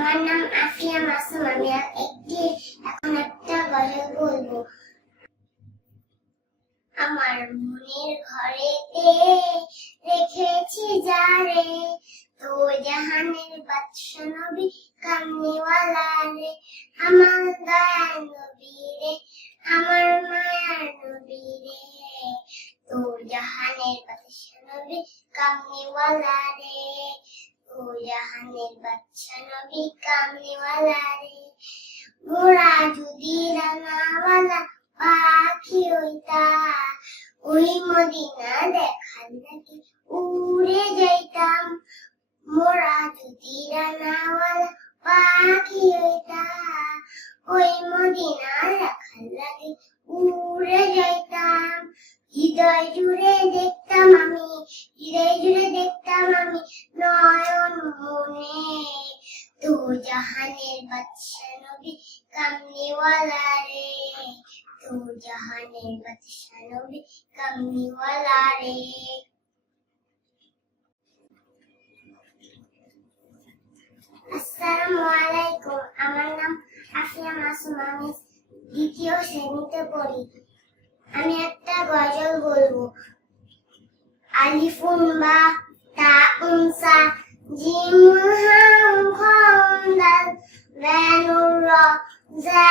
আমার নাম আফিয়া মাসুম আমি একটি এখন একটা গজল বলব। আমার মনের ঘরেতে রেখেছি যারে, তো জাহানের বাদশা নবী কামনিওয়ালা রে। আমার দয়ার নবী রে, আমার মায়ার নবী রে। তো জাহানের বাদশা নবী কামনিওয়ালা রে। জাহানের বাদশা নবী কামনিওয়ালা রে। মোরা যদি রানাওয়ালা পাখি হইতা ওই মদিনা দেখার নাকি উড়ে যাইতাম। মোরা যদি রানাওয়ালা পাখি ওই মদিনা উড়ে যাইতাম। হৃদয় জুড়ে দেখতাম জাহানের বাদশা নবী কামনিওয়ালা রে তো জাহানের বাদশা নবী কামনিওয়ালা রে আসসালামু আলাইকুম, আমার নাম আফিয়া মাসুম, আমি দ্বিতীয় শ্রেণীতে পড়ি। আমি একটা গজল বলব। আলিফুন বা তা উনসা, জিম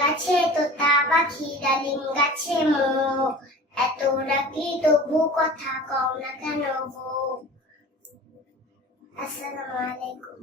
গাছে তোতা পাখি ডালিম গাছে মো। এত ডাকি তবু কথা কও না কেন গো? আসসালামু আলাইকুম।